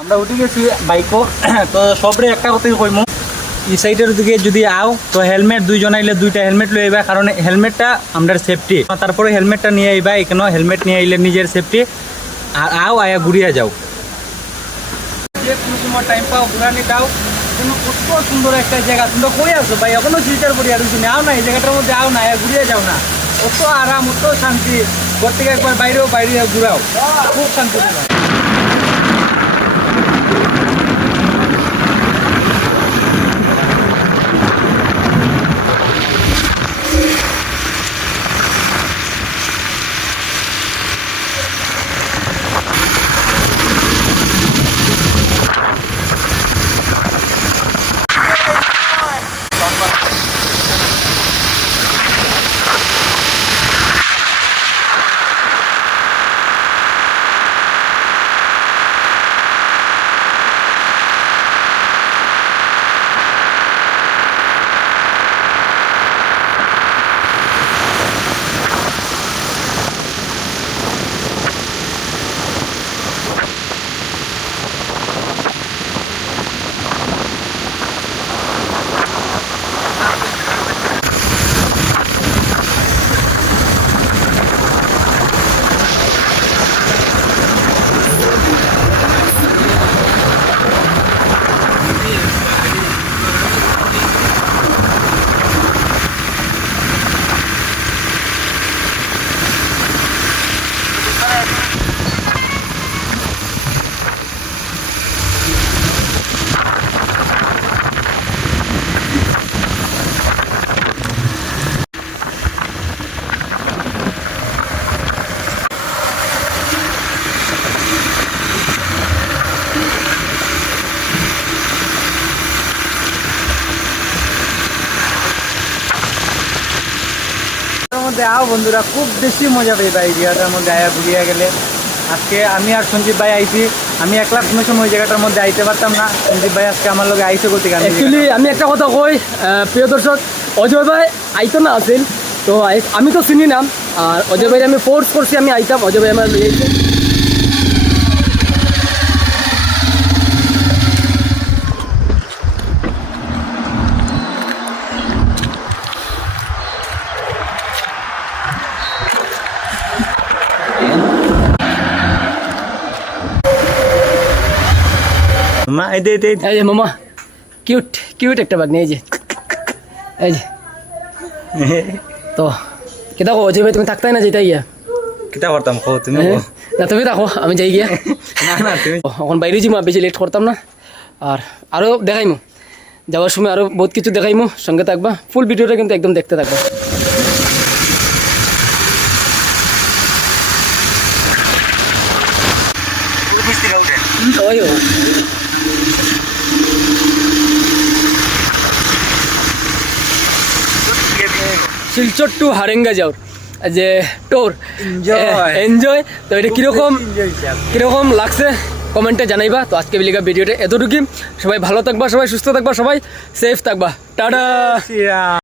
আমরা উঠে গেছি বাইকও তো সবরে একটা কথাই কইমু এই সাইডের দিকে যদি আও তো হেলমেট দুইজন আইলে দুইটা হেলমেট লই আইবা, কারণ হেলমেটটা আমাদের সেফটি। তারপরে হেলমেটটা নিয়ে আইবা, এখানে হেলমেট নিয়ে আইলে নিজের সেফটি। আর আও আয়া ঘুরিয়া যাও, যে কোনো সময় টাইম পাও ঘুরানি দাও। কোনো কত সুন্দর একটা জায়গা, তোমরা কই আছো ভাই? এখনো ফিল্টার করি আর তুমি আও না, এই জায়গাটার মধ্যে আও না, ঘুরিয়ে যাও না। অত আরাম, অত শান্তি। ঘর থেকে একবার বাইরে ঘুরাও, খুব শান্তি। আও বন্ধুরা, খুব বেশি মজা পাইবা এই জায়গাটার মধ্যে আয়া ঘুরিয়া গেলে। আজকে আমি আর সঞ্জীব ভাই আইছি, আমি একলা কোনো সময় ওই জায়গাটার মধ্যে আইতে পারতাম না। সঞ্জীব ভাই আজকে আমার লগে আইসে করতে গেল। অ্যাকচুয়ালি আমি একটা কথা কই, প্রিয় দর্শক, অজয় ভাই আইতো না আসেন তো আমি তো চিনি না। আর অজয় ভাই আমি ফোর্স করছি আমি আইতাম, অজয় ভাই আমার লই আইছে। মা এই যে মামা কিউট কিউট একটা বাগ নিয়ে, এই যে তো কেটা কো অজয় ভাই তুমি থাকতাই না যেটাই গিয়া কিতা করতাম কো তুমি? না তুমি থাকো, আমি যাই গিয়া। না না তুমি এখন বাইরে যাবো, বেশি লেট করতাম না। আর আরও দেখাইমু, যাওয়ার সময় আরও বহুত কিছু দেখাইমু, সঙ্গে থাকবা। ফুল ভিডিওটা কিন্তু একদম দেখতে থাকবা। শিলচর টু হারেঙ্গা যাওয়ার যে টোর এনজয়, তো এটা কিরকম লাগছে কমেন্টে জানাইবা। তো আজকে ভিডিওটা এতটুকুই। সবাই ভালো থাকবা, সবাই সুস্থ থাকবা, সবাই সেফ থাকবা। টাটা।